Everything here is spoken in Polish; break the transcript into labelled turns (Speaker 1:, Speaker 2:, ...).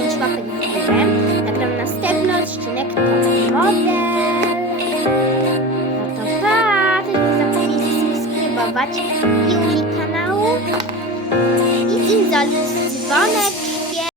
Speaker 1: 10 łapek w górę. Następny odcinek to model. No to pa! Też nie zapomnij subskrybować i kanału i zindolić dzwonek.